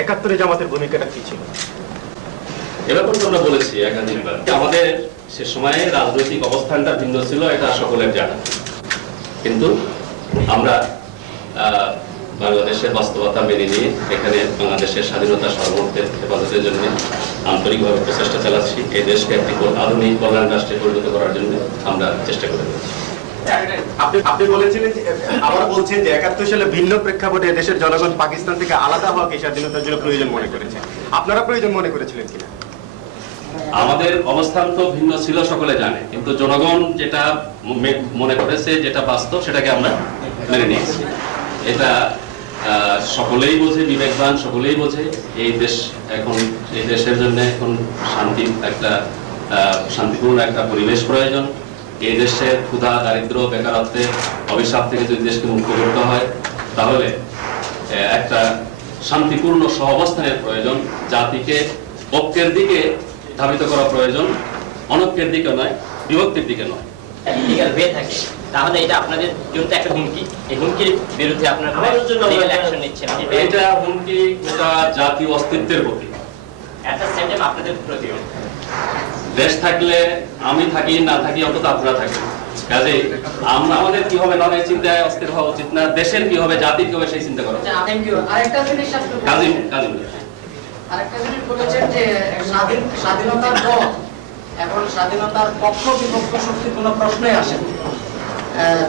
একাত্তরে জামাতের ভূমিকাটা কি ছিল? এরকম তো আমরা বলেছি একাধিকবার, আমাদের সে সময়ে রাজনৈতিক অবস্থানটা ভিন্ন ছিল, এটা সকলের জানা। কিন্তু আমরা বাংলাদেশের বাস্তবতা মেনে নিয়ে এখানে বাংলাদেশের স্বাধীনতা সার্বভৌমত্বের হেফাজতের জন্য আন্তরিকভাবে প্রচেষ্টা চালাচ্ছি। এই দেশকে একটি আধুনিক কল্যাণ রাষ্ট্রে পরিণত করার জন্য আমরা চেষ্টা করে যাচ্ছি। আপনি বলেছিলেন, আবার বলছেন যে 71 সালে ভিন্ন প্রেক্ষাপটে দেশের জনগণ পাকিস্তান থেকে আলাদা হওয়াকে স্বাধীনতার জন্য প্রয়োজন মনে করেছে। আপনারা প্রয়োজন মনে করেছিলেন কিনা? আমাদের অবস্থান তো ভিন্ন ছিল, সকলে জানে, কিন্তু জনগণ যেটা মনে করেছে, যেটা বাস্তব, সেটাকে আমরা মেনে নিয়েছি। এটা সকলেই বোঝে, বিবেকবান সকলেই বোঝে। এই দেশ এখন, এই দেশের জন্য এখন শান্তিপূর্ণ একটা পরিবেশ প্রয়োজন। এই দেশের ক্ষুধা, দারিদ্র, বেকারত্বের অভিশাপ থেকে যদি দেশকে মুক্ত করতে হয়, তাহলে একটা শান্তিপূর্ণ সহাবস্থানের প্রয়োজন। জাতিকে ঐক্যের দিকে ধাবিত করা প্রয়োজন, অনৈক্যের দিকে নয়, বিভক্তির দিকে নয়। তাহলে এটা আপনাদের জন্য একটা হুমকি। এই হুমকির বিরুদ্ধে আপনারা লিগ্যাল অ্যাকশন নিচ্ছেন। এটা হুমকি গোটা জাতীয় অস্তিত্বের প্রতি, একটা সেন্টেম আপনাদের প্রতিও। দেশ থাকলে আমি থাকি, না থাকি অন্তত আপনারা থাকেন। কাজে আমরা আমাদের কি হবে নয় চিন্তায় অস্থির হওয়া উচিত না, দেশের কি হবে, জাতির কি হবে সেই চিন্তা করা। আরেকটা জিনিস বলেছেন যে স্বাধীনতার পর এখন স্বাধীনতার পক্ষ বিপক্ষ শক্তির কোনো প্রশ্নই আসে না।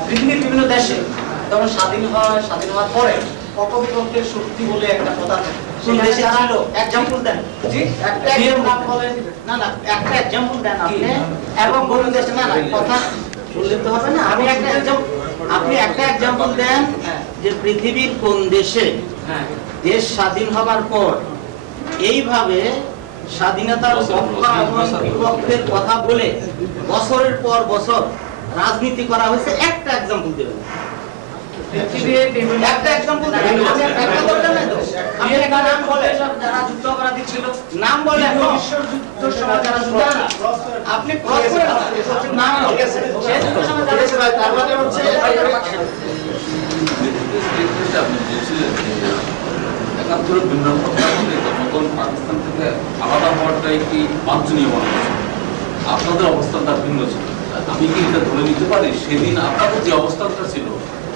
পৃথিবীর বিভিন্ন দেশে যখন স্বাধীন হওয়ার পরে পক্ষ বিপক্ষের শক্তি বলে একটা কথা থাকে। এক্সাম্পল দেন। জি, একটা নাম বলেন। না না, একটা এক্সাম্পল দেন আপনি। এবং কোন দেশে না না কথা বললে তো হবে না। আপনি একটা এক্সাম্পল দেন যে পৃথিবীর কোন দেশে দেশ স্বাধীন হবার পর এইভাবে স্বাধীনতার পক্ষ এবং বিপক্ষের কথা বলে বছরের পর বছর রাজনীতি করা হয়েছে। একটা এক্সাম্পল দেবেন। একটা এক্সাম্পল দেবেন। আমি একটা নাম বলে যারা যুদ্ধাপরাধী ছিল, নাম বলে বিশ্বযুদ্ধ সময় যারা যুদ্ধ না, আপনি ক্রস করে নাম ঠিক আছে, সেই যুদ্ধ সময় যারা ছিল তার মানে হচ্ছে পাকিস্তান থেকে আলাদা হওয়াটাই কি বাঞ্ছনীয় মনে হচ্ছে? আপনাদের অবস্থানটা ভিন্ন ছিল। আমি কি এটা ধরে নিতে পারি সেদিন আপনাদের যে অবস্থানটা ছিল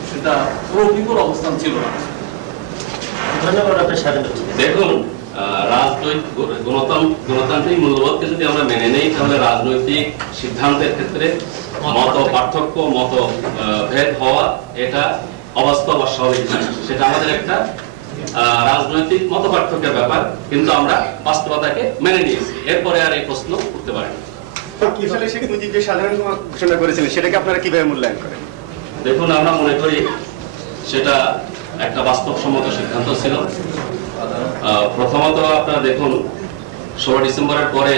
সেটা পুরো বিপুল অবস্থান ছিল না? ধন্যবাদ আপনার সাথে। দেখুন, গণতান্ত্রিক মূল্যবোধকে যদি আমরা মেনে নেই, তাহলে রাজনৈতিক সিদ্ধান্তের ক্ষেত্রে মত পার্থক্য, মত ভেদ হওয়া এটা অবাস্তব, অস্বাভাবিক নয়। সেটা আমাদের একটা রাজনৈতিক মত পার্থক্যের ব্যাপার, কিন্তু আমরা বাস্তবতাকে মেনে নিয়েছি। এরপরে আর এই প্রশ্ন উঠতে পারে না। কি সালে শেখ মুজিব যে স্বাধীনতা ঘোষণা করেছিলেন সেটাকে আপনারা কিভাবে মূল্যায়ন করেন? দেখুন, আমরা মনে করি সেটা একটা বাস্তবসম্মত সিদ্ধান্ত ছিল। প্রথমত আপনারা দেখুন, 16 ডিসেম্বরের পরে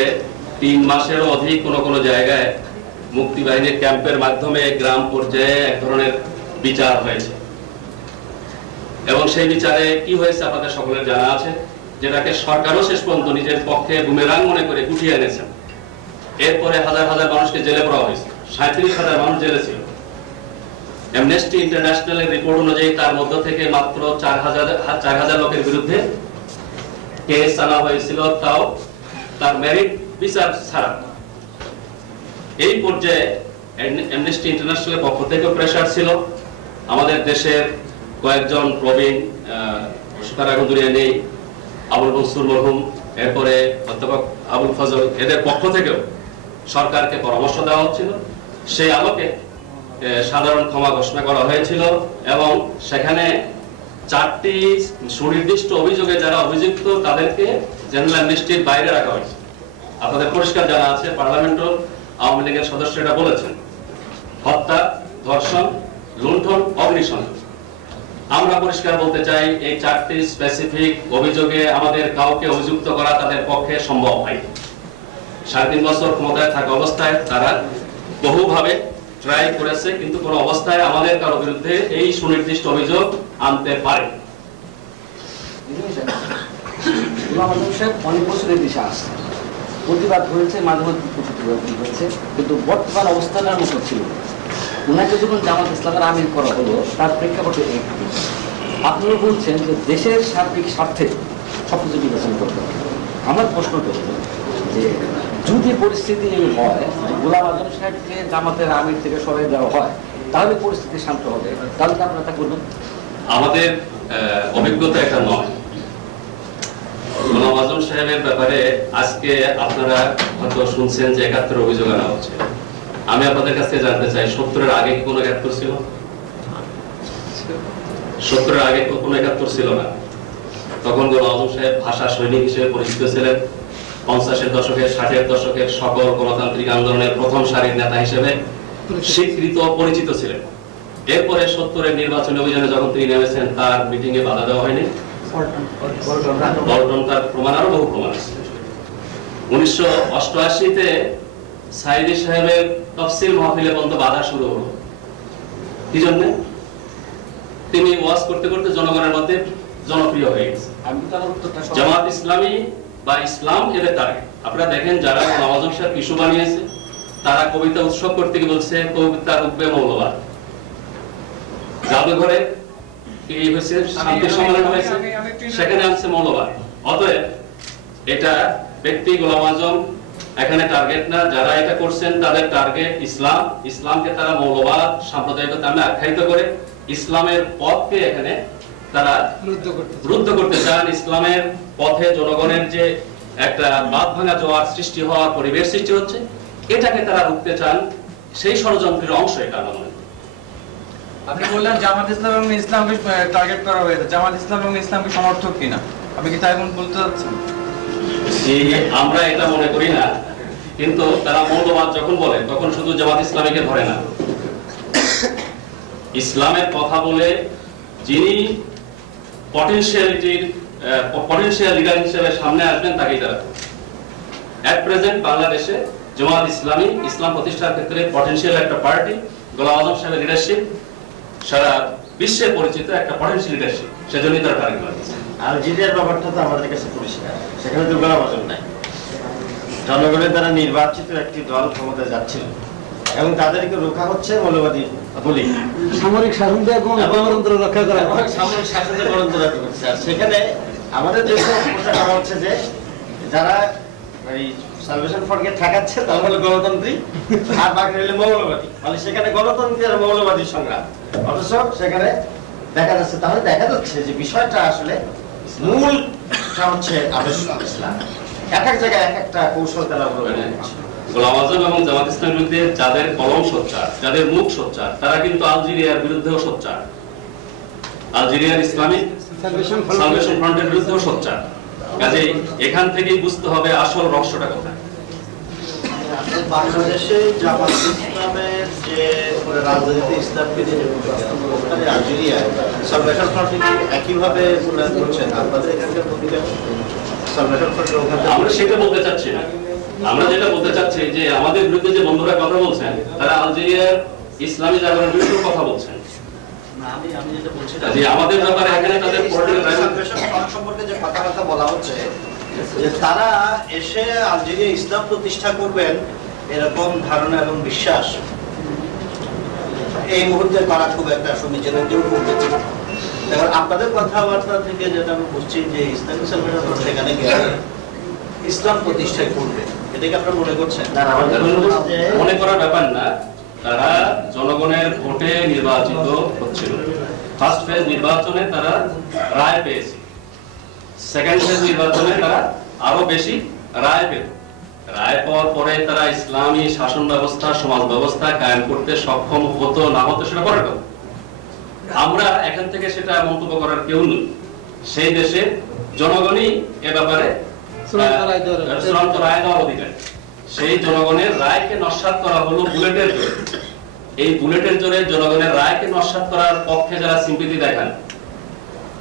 3 মাসেরও অধিক কোনো জায়গায় মুক্তিবাহিনীর ক্যাম্পের মাধ্যমে গ্রাম পর্যায়ে এক ধরনের বিচার হয়েছে, এবং সেই বিচারে কি হয়েছে আপনাদের সকলের জানা আছে, যেটাকে সরকারও শেষ পর্যন্ত নিজের পক্ষে বুমেরাং মনে করে গুটিয়ে এনেছেন। এরপরে হাজার হাজার মানুষকে জেলে পড়া হয়েছে, 37,000 মানুষ জেলে ছিল। অ্যামনেস্টি ইন্টারন্যাশনালের রিপোর্ট অনুযায়ী তার মধ্য থেকে মাত্র 4,000 লোকের বিরুদ্ধে কেস আনা হয়েছিল, তাও তার মেরিট বিচার ছাড়া। এই পর্যায়ে অ্যামনেস্টি ইন্টারন্যাশনালের পক্ষ থেকে প্রেসার ছিল। আমাদের দেশের কয়েকজন প্রবীণ, সুতার এখন দূরে নেই, আবুল মনসুর মরহুম, এরপরে অধ্যাপক আবুল ফজল, এদের পক্ষ থেকেও সরকারকে পরামর্শ দেওয়া হচ্ছিল। সেই আলোকে সাধারণ ক্ষমা ঘোষণা করা হয়েছিল, এবং সেখানে 4টি সুনির্দিষ্ট অভিযোগে যারা অভিযুক্ত তাদেরকে জেনারেল অ্যামনেস্টির বাইরে রাখা হয়েছে। আপনাদের পরিষ্কার জানা আছে, পার্লামেন্টও আওয়ামী লীগের সদস্যরা বলেছেন, হত্যা, ধর্ষণ, লুণ্ঠন, অগ্নিসংযোগ। আমরা পরিষ্কার বলতে চাই, এই 4টি স্পেসিফিক অভিযোগে আমাদের কাউকে অভিযুক্ত করা তাদের পক্ষে সম্ভব হয়। 3.5 বছর ক্ষমতায় থাকা অবস্থায় তারা বহুভাবে ট্রাই করেছে, কিন্তু কোন অবস্থায় আমাদের কারো বিরুদ্ধে এই সুনির্দিষ্ট অভিযোগ আনতে পারে। অনেক বছরের দিশা আসছে, প্রতিবাদ হয়েছে, মাঝে মধ্যে হয়েছে, কিন্তু বর্তমান অবস্থাটার মতো ছিল। ওনাকে যখন জামাত ইসলামের আমির করা হলো, তার প্রেক্ষাপটে আপনারা বলছেন যে দেশের সার্বিক স্বার্থে সব কিছু বিবেচনা করতে হবে। আমার প্রশ্নটা হলো যে যদি পরিস্থিতি হয় গোলাম আজম সাহেবকে জামাতের আমির থেকে সরাই দেওয়া হয়, তাহলে পরিস্থিতি শান্ত হবে, তাহলে কি আপনারা তা করবেন? আমাদের অভিজ্ঞতা এটা নয়। গোলাম আজম সাহেবের ব্যাপারে আজকে আপনারা হয়তো শুনছেন যে ৭১ অভিযোগ আনা হচ্ছে। আমি আপনাদের কাছ থেকে জানতে চাই ৭০-এর আগে কি কোনো ৭১ ছিল? ৭০-এর আগে কোনো ৭১ ছিল না। তখন গোলাম আজম সাহেব ভাষা সৈনিক হিসেবে পরিচিত ছিলেন। ৫০-এর দশকের ৬০-এর দশকের সকল গণতান্ত্রিক আন্দোলনের প্রথম সারির নেতা হিসেবে স্বীকৃত পরিচিত ছিলেন। এরপরে ৭০-এর নির্বাচনী অভিযানে যখন তিনি নেমেছেন, তার মিটিং এ বাধা দেওয়া হয়নি। পল্টন তার প্রমাণ, আরো বহু প্রমাণ আছে। ১৯৮৮-তে সাইদি সাহেবের তফসিল মাহফিলে পর্যন্ত বাধা শুরু হলো। কি জন্য? তিনি ওয়াজ করতে করতে জনগণের মধ্যে জনপ্রিয় হয়ে গেছে। জামাত ইসলামী বা ইসলাম এদের টার্গেট। আপনারা দেখেন যারা গোলাম আজম সাহেব ইস্যু বানিয়েছে, তারা কবিতা উৎসব করতে গিয়ে বলছে কবিতা রূপে মৌলবাদ। জাদুঘরে এই হয়েছে, শান্তি সম্মেলন হয়েছে, সেখানে আনছে মৌলবাদ। অতএব এটা ব্যক্তি গোলাম আজম এখানে টার্গেট না। যারা এটা করছেন তাদের টার্গেট ইসলাম। ইসলামকে তারা মৌলবাদ, সাম্প্রদায়িকতা নামে আখ্যায়িত করে ইসলামের পথকে এখানে তারা রুদ্ধ করতে চান। ইসলামের পথে জনগণের যে একটা বাঁধ ভাঙা জোয়ার সৃষ্টি হওয়ার পরিবেশ সৃষ্টি হচ্ছে, এটাকে তারা রুখতে চান। সেই ষড়যন্ত্রের অংশ এটা আমার মনে হয়। আপনি বললেন জামাত ইসলাম এবং ইসলামকে টার্গেট করা হয়েছে, জামাত ইসলাম এবং ইসলামকে সমর্থক কিনা, আপনি কি তাই এখন বলতে চাচ্ছেন? আমরা এটা মনে করি না, কিন্তু তারা মৌলবাদ যখন বলে তখন শুধু জামাত ইসলামীকে ধরে না। ইসলামের কথা বলে যিনি পটেনশিয়াল লিডার হিসেবে সামনে আসবেন তাকেই তারা। এট প্রেজেন্ট বাংলাদেশে জামাত ইসলামী ইসলাম প্রতিষ্ঠার ক্ষেত্রে পটেনশিয়াল একটা পার্টি। গোলাম আজম সাহেবের লিডারশিপ সারা বিশ্বে পরিচিত একটা পটেনশিয়াল লিডারশিপ, সেজন্যই তারা টার্গেট করেছে। আলজেরিয়ার ব্যাপারটা তো আমাদের কাছে পরিষ্কার, সেখানে তো গোলাম আজম নাই। জনগণের দ্বারা নির্বাচিত একটি দল ক্ষমতায় যাচ্ছিল এবং তাদেরকে রক্ষা হচ্ছে মৌলবাদী বলি সামরিক শাসন দিয়ে গণতন্ত্র রক্ষা করা, সামরিক শাসনের গণতন্ত্র রক্ষা করছে। আর সেখানে আমাদের দেশে প্রচার করা হচ্ছে যে যারা এই সালভেশন ফ্রন্টকে ঠেকাচ্ছে তারা হলো গণতন্ত্রী, আর বাকি হলো মৌলবাদী। মানে সেখানে গণতন্ত্রী আর মৌলবাদীর সংগ্রাম। অথচ সেখানে দেখা যাচ্ছে, তাহলে দেখা যাচ্ছে যে বিষয়টা আসলে মূলটা হচ্ছে আদর্শ ইসলাম। এক এক জায়গায় এক একটা কৌশল তারা অবলম্বন করছে। গোলাম আজম এবং জামাত ইসলামের বিরুদ্ধে যাদের কলম সোচ্চার, যাদের মুখ সোচ্চার, তারা কিন্তু আলজেরিয়ার বিরুদ্ধেও সোচ্চার। আলজেরিয়ার ইসলামিক সালভেশন ফ্রন্টের বিরুদ্ধেও সোচ্চার। কাজেই এখান থেকেই বুঝতে হবে আসল রহস্যটা কোথায়। বাংলাদেশে জামাত ইসলামের যে রাজনীতি ইসলামকে যে আলজেরিয়া সালভেশন ফ্রন্ট একইভাবে করছেন আপনাদের এখানকার ভূমিকা। সালভেশন ফ্রন্ট আমরা সেটা বলতে চাচ্ছি না। আমরা যেটা বলতে চাচ্ছি যে আমাদের বিরুদ্ধে যে বন্ধুরা কথা বলছেন, তারা আলজেরিয়ার ইসলামী জাগরণের বিরুদ্ধে কথা বলছেন। আমি যেটা বলছি যে আমাদের ব্যাপারে এখানে তাদের সালভেশন ফ্রন্ট সম্পর্কে যে কথাবার্তা বলা হচ্ছে যে তারা এসে আলজেরিয়া ইসলাম প্রতিষ্ঠা করবেন এরকম ধারণা এবং বিশ্বাস এই মুহূর্তে করা খুব একটা সমীচীন কেউ করতেছে। এখন আপনাদের কথাবার্তা থেকে যেটা আমি বুঝছি যে ইসলামিক সালভেশন ফ্রন্ট সেখানে গেলে ইসলাম প্রতিষ্ঠায় করবে, এটাকে আপনারা মনে করছেন? মনে করার ব্যাপার না। তারা জনগণের ভোটে নির্বাচিত হচ্ছিল। ফার্স্ট ফেজ নির্বাচনে তারা রায় পেয়েছে, সেকেন্ড ফেজ নির্বাচনে তারা আরো বেশি রায় পেত। রায় পাওয়ার পরে তারা ইসলামী শাসন ব্যবস্থা, সমাজ ব্যবস্থা কায়েম করতে সক্ষম হতো না হতো সেটা পরের কথা। আমরা এখান থেকে সেটা মন্তব্য করার কেউ নই। সেই দেশে জনগণই এ ব্যাপারে চূড়ান্ত রায় দেওয়ার অধিকার। সেই জনগণের রায়কে নস্যাৎ করা হলো বুলেটের জোরে। এই বুলেটের জোরে জনগণের রায়কে নস্যাৎ করার পক্ষে যারা সিম্পিতি দেখান,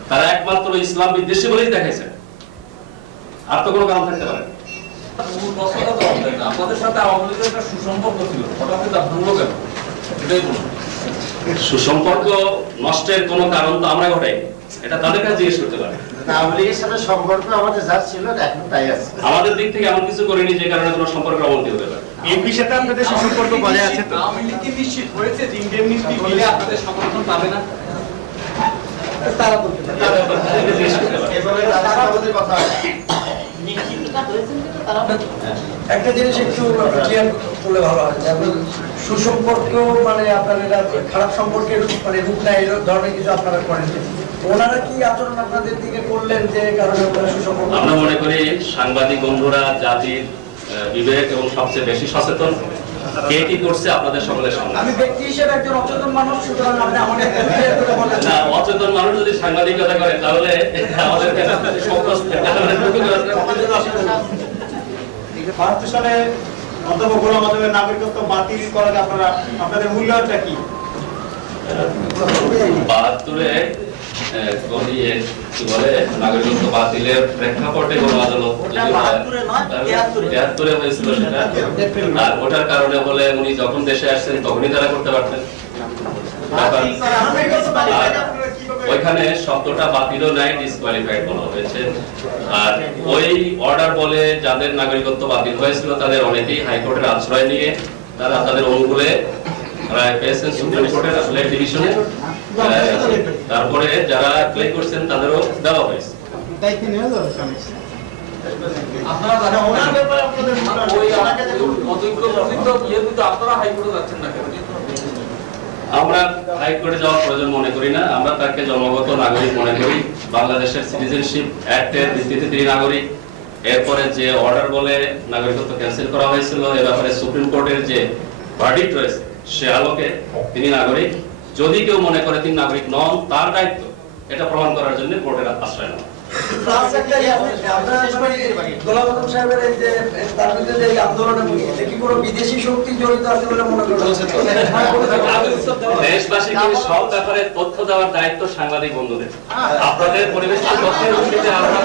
তারা একমাত্র ইসলাম বিদ্বেষী বলেই দেখাইছে, আর তো কোনো কারণ থাকতে পারে। আপনাদের সাথে আওয়ামী লীগের একটা সুসম্পর্ক ছিল, হঠাৎ করে ভাঙলো কেন? এটাই বলুন। সুসম্পর্ক নষ্টের কোনো কারণ তো আমরা ঘটাই, এটা তাদের কাছে জিজ্ঞেস করতে পারে। আওয়ামী লীগের সাথে সম্পর্ক আমাদের যা ছিল এখন তাই আছে। আমাদের দিক থেকে এমন কিছু করিনি যে কারণে কোনো সম্পর্কের অবনতি হতে পারে। বিএনপির সাথে আপনাদের সুসম্পর্ক বজায় আছে তো? আওয়ামী লীগ কি নিশ্চিত হয়েছে যে ইন্ডিয়ান মিলিটারি আপনাদের সমর্থন পাবে না? তারা বলতে পারে। এভাবে রাষ্ট্রপতির কথা হয়। নিশ্চিততা হয়েছেন কিন্তু তারা একটা জিনিস একটু ক্লিয়ার করলে ভালো হয় যে আপনার সুসম্পর্ক মানে আপনার এটা খারাপ সম্পর্কের মানে রূপ না এই ধরনের কিছু আপনারা করেন। ওনারা কি আচরণ আপনাদের দিকে করলেন যে কারণে ওনারা সুসম্পর্ক? আমরা মনে করি সাংবাদিক বন্ধুরা জাতির বিবেক এবং সবচেয়ে বেশি সচেতন। কে কি করছে আপনাদের সকলের সামনে। আমি ব্যক্তি হিসেবে একজন অচেতন মানুষ, সুতরাং আপনি আমাকে ক্লিয়ার করে বলেন। না, অচেতন মানুষ যদি সাংবাদিকতা করে তাহলে আমাদের ভারত সালে অধ্যাপক গোলাম আযমের নাগরিকত্ব বাতিল করার আপনাদের মূল্যায়নটা কি? 72-এ কি বলে নাগরিকত্ব বাতিলের প্রেক্ষাপটে কোনো আদালত 73-এ হয়েছিল সেটা, আর ওটার কারণে বলে উনি যখন দেশে আসছেন তখনই তারা করতে পারতেন। ওইখানে শব্দটা বাতিলও নাই, ডিসকোয়ালিফাইড বলা হয়েছে। আর ওই অর্ডার বলে যাদের নাগরিকত্ব বাতিল হয়েছিল তাদের অনেকেই হাইকোর্টের আশ্রয় নিয়ে তারা তাদের অনুকূলে রায় পেয়েছেন সুপ্রিম কোর্টের আসলে ডিভিশনে। তারপরে যারা প্লে করছেন তাদেরও দেওয়া হয়েছে। আপনারা জানেন ওনার ব্যাপারে আপনাদের ওই আপনারা হাইকোর্টে যাচ্ছেন না কেন? আমরা হাইকোর্টে যাওয়ার প্রয়োজন মনে করি না। আমরা তাকে জন্মগত নাগরিক মনে করি। বাংলাদেশের সিটিজেনশিপ অ্যাক্টের ভিত্তিতে তিনি নাগরিক। এরপরে যে অর্ডার বলে নাগরিকত্ব ক্যান্সেল করা হয়েছিল এ ব্যাপারে সুপ্রিম কোর্টের যে ভার্ডিক্ট রয়েছে সে আলোকে তিনি নাগরিক। যদি কেউ মনে করে তিনি নাগরিক নন, তার দায়িত্ব এটা প্রমাণ করার জন্য কোর্টের আশ্রয় নেওয়া। গোলাম আযম সাহেবের এই যে তার বিরুদ্ধে যে আন্দোলনের মধ্যে কি কোনো বিদেশি শক্তি জড়িত আছে বলে মনে করছেন? দেশবাসীকে সব ব্যাপারে তথ্য দেওয়ার দায়িত্ব সাংবাদিক বন্ধুদের। আপনাদের পরিবেশিত তথ্যের ভিত্তিতে আমরা